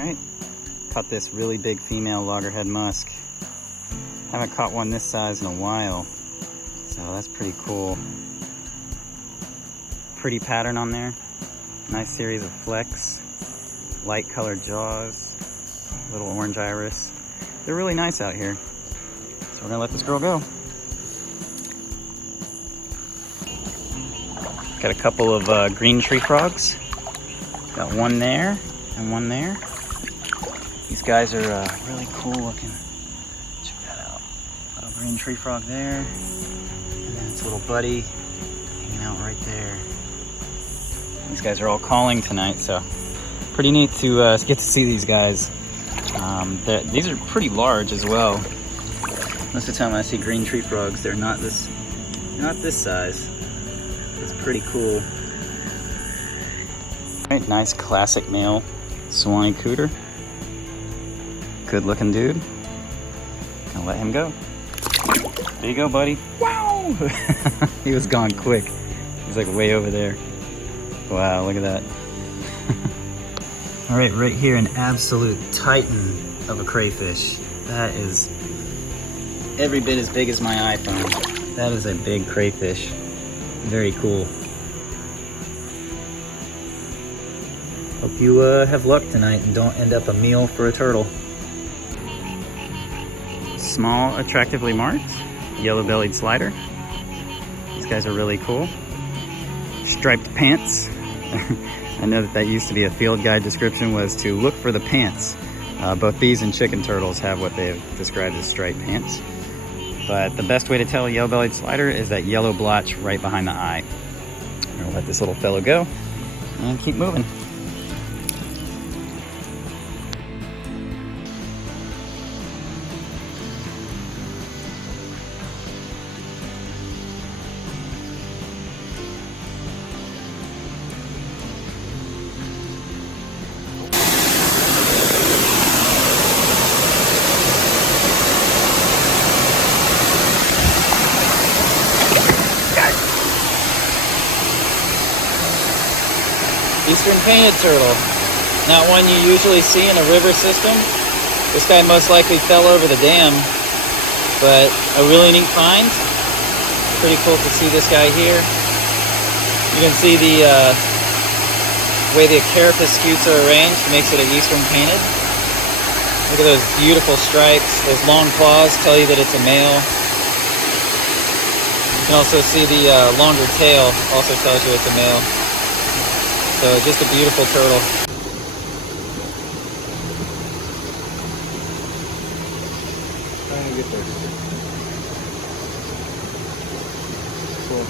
Alright, caught this really big female loggerhead musk. Haven't caught one this size in a while, so that's pretty cool. Pretty pattern on there. Nice series of flecks, light colored jaws, little orange iris. They're really nice out here. So we're gonna let this girl go. Got a couple of green tree frogs. Got one there and one there. These guys are really cool looking. Check that out. Little green tree frog there. And then its little buddy hanging out right there. These guys are all calling tonight, so pretty neat to get to see these guys. These are pretty large as well. Most of the time when I see green tree frogs, they're not this size. It's pretty cool. Right, nice classic male Swanee cooter. Good looking dude. Gonna let him go. There you go, buddy. Wow! He was gone quick. He's like way over there. Wow, look at that. All right, right here, an absolute titan of a crayfish. That is every bit as big as my iPhone. That is a big crayfish. Very cool. Hope you have luck tonight and don't end up a meal for a turtle. Small, attractively marked, yellow-bellied slider. These guys are really cool. Striped pants. I know that used to be a field guide description, was to look for the pants. Both these and chicken turtles have what they've described as striped pants. But the best way to tell a yellow-bellied slider is that yellow blotch right behind the eye. I'm gonna let this little fellow go and keep moving. Eastern painted turtle, not one you usually see in a river system. This guy most likely fell over the dam, but a really neat find. Pretty cool to see this guy here. You can see the way the carapace scutes are arranged makes it an Eastern painted. Look at those beautiful stripes. Those long claws tell you that it's a male. You can also see the longer tail also tells you it's a male. So just a beautiful turtle. Trying to get there. Cool.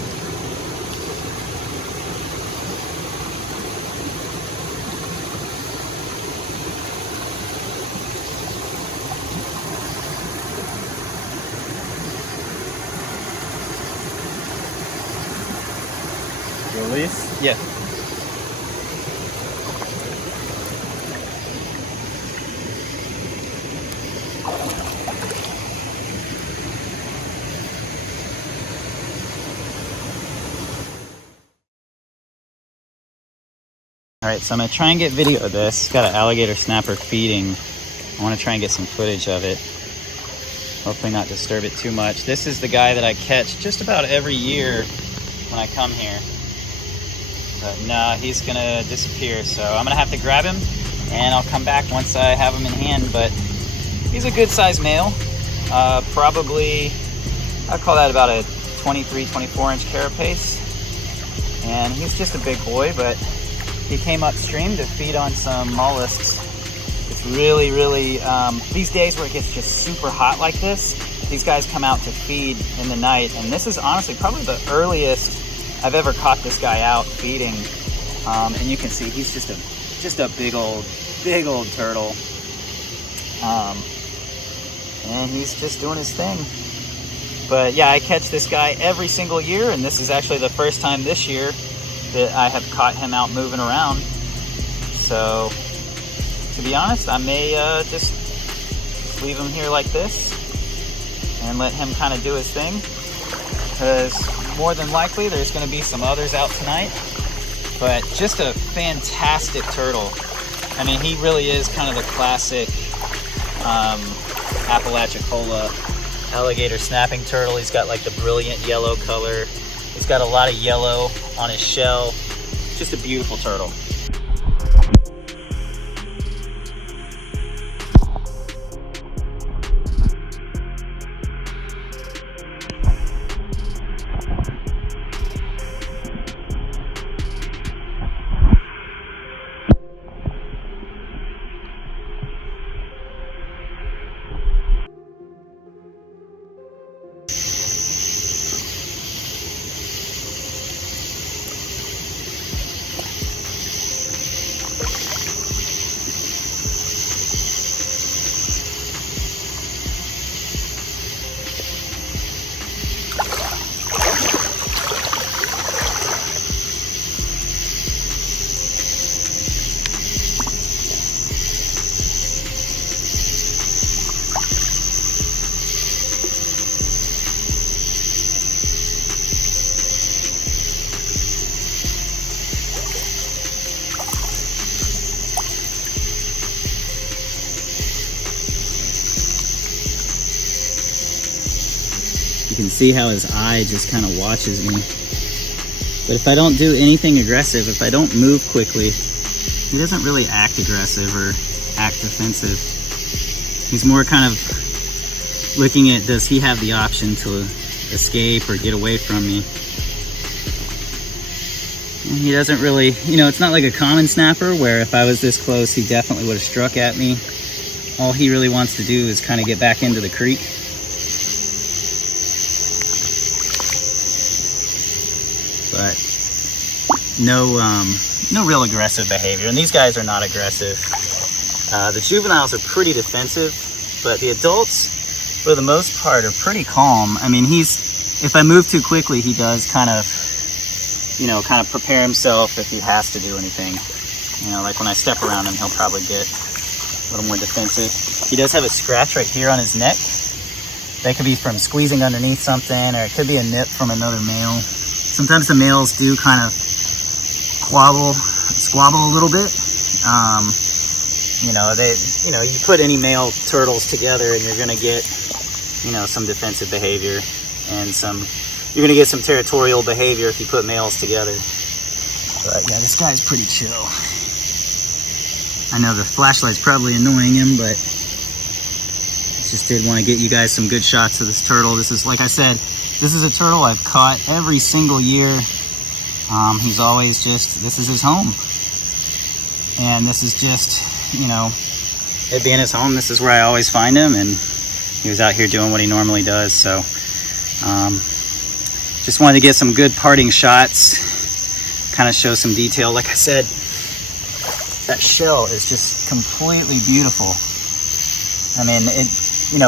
Release? Yeah. Alright, so I'm going to try and get video of this. Got an alligator snapper feeding. I want to try and get some footage of it. Hopefully not disturb it too much. This is the guy that I catch just about every year when I come here. But no, he's going to disappear. So I'm going to have to grab him and I'll come back once I have him in hand. But he's a good sized male. Probably, I'd call that about a 23, 24 inch carapace. And he's just a big boy, but he came upstream to feed on some mollusks. It's really, these days where it gets just super hot like this, these guys come out to feed in the night. And this is honestly probably the earliest I've ever caught this guy out feeding. And you can see he's just a big old turtle. And he's just doing his thing. But yeah, I catch this guy every single year, and this is actually the first time this year that I have caught him out moving around. So, to be honest, I may just leave him here like this and let him kind of do his thing, because more than likely there's going to be some others out tonight. But just a fantastic turtle. I mean, he really is kind of the classic Apalachicola alligator snapping turtle. He's got like the brilliant yellow color. He's got a lot of yellow on his shell. Just a beautiful turtle. You can see how his eye just kind of watches me. But if I don't do anything aggressive, if I don't move quickly, he doesn't really act aggressive or act defensive. He's more kind of looking at, does he have the option to escape or get away from me? And he doesn't really, you know, it's not like a common snapper where if I was this close, he definitely would have struck at me. All he really wants to do is kind of get back into the creek. But no real aggressive behavior, and these guys are not aggressive. The juveniles are pretty defensive, but the adults, for the most part, are pretty calm. I mean, if I move too quickly, he does kind of prepare himself if he has to do anything. You know, like when I step around him, he'll probably get a little more defensive. He does have a scratch right here on his neck. That could be from squeezing underneath something, or it could be a nip from another male. Sometimes the males do kind of squabble a little bit. You put any male turtles together and you're gonna get, some defensive behavior, and you're gonna get some territorial behavior if you put males together. But yeah, this guy's pretty chill. I know the flashlight's probably annoying him, but I just did want to get you guys some good shots of this turtle. This is, like I said, this is a turtle I've caught every single year. He's always this is his home. And this is just, it being his home, this is where I always find him, and he was out here doing what he normally does. So just wanted to get some good parting shots, kind of show some detail. Like I said, that shell is just completely beautiful. I mean,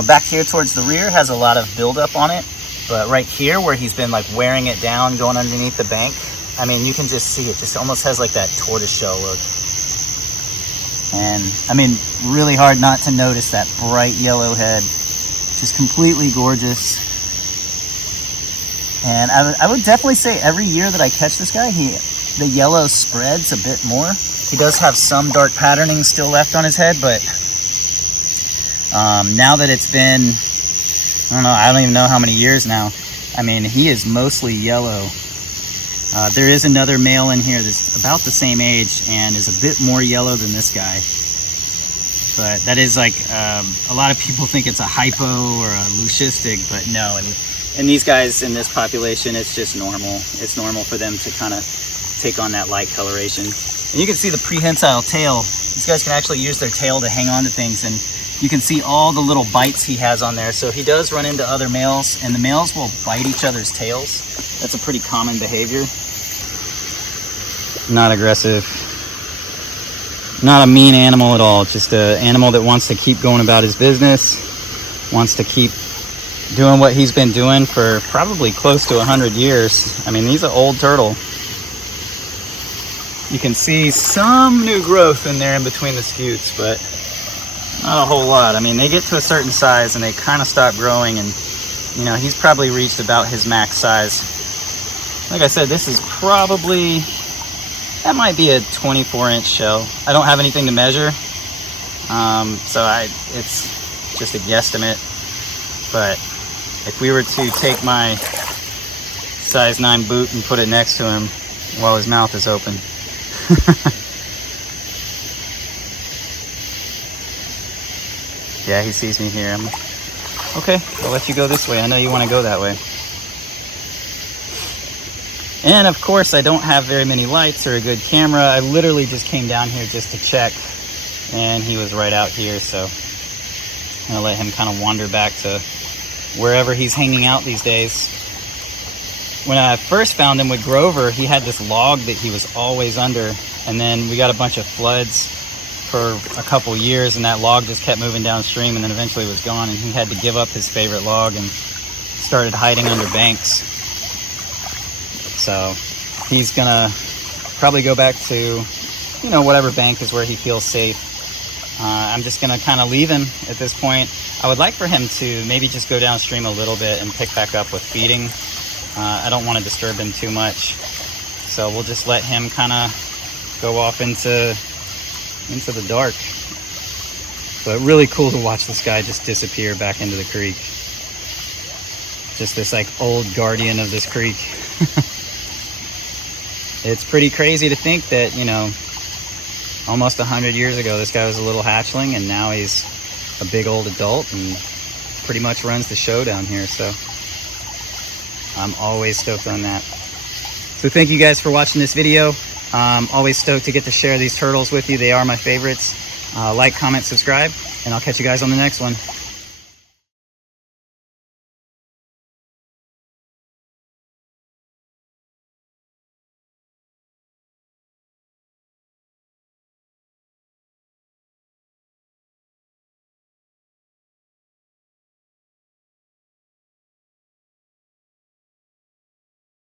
back here towards the rear has a lot of buildup on it, but right here where he's been like wearing it down, going underneath the bank, I mean, you can just see it just almost has like that tortoise shell look. And I mean, really hard not to notice that bright yellow head, just completely gorgeous. And I would definitely say every year that I catch this guy, the yellow spreads a bit more. He does have some dark patterning still left on his head, but now that it's been, I don't even know how many years now. I mean, he is mostly yellow. There is another male in here that's about the same age and is a bit more yellow than this guy. But that is like, a lot of people think it's a hypo or a leucistic, but no. And these guys in this population, it's just normal. It's normal for them to kind of take on that light coloration. And you can see the prehensile tail. These guys can actually use their tail to hang on to things, and you can see all the little bites he has on there. So he does run into other males, and the males will bite each other's tails. That's a pretty common behavior. Not aggressive. Not a mean animal at all. Just an animal that wants to keep going about his business, wants to keep doing what he's been doing for probably close to 100 years. I mean, he's an old turtle. You can see some new growth in there in between the scutes, but not a whole lot. I mean, they get to a certain size and they kind of stop growing, and he's probably reached about his max size. Like I said, this is probably That might be a 24-inch shell. I don't have anything to measure, so it's just a guesstimate. But if we were to take my size 9 boot and put it next to him while his mouth is open. Yeah, he sees me here. Okay, I'll let you go this way. I know you want to go that way. And of course, I don't have very many lights or a good camera. I literally just came down here just to check, and he was right out here, so I'm gonna let him kind of wander back to wherever he's hanging out these days. When I first found him with Grover, he had this log that he was always under, and then we got a bunch of floods for a couple years, and that log just kept moving downstream, and then eventually it was gone, and he had to give up his favorite log and started hiding under banks. So he's gonna probably go back to, you know, whatever bank is where he feels safe. I'm just gonna kind of leave him at this point. I would like for him to maybe just go downstream a little bit and pick back up with feeding. I don't want to disturb him too much, so we'll just let him kind of go off into the dark. But really cool to watch this guy just disappear back into the creek. Just this like old guardian of this creek. It's pretty crazy to think that, you know, almost 100 years ago this guy was a little hatchling, and now he's a big old adult and pretty much runs the show down here. So I'm always stoked on that. So thank you guys for watching this video. Always stoked to get to share these turtles with you. They are my favorites. Like, comment, subscribe, and I'll catch you guys on the next one.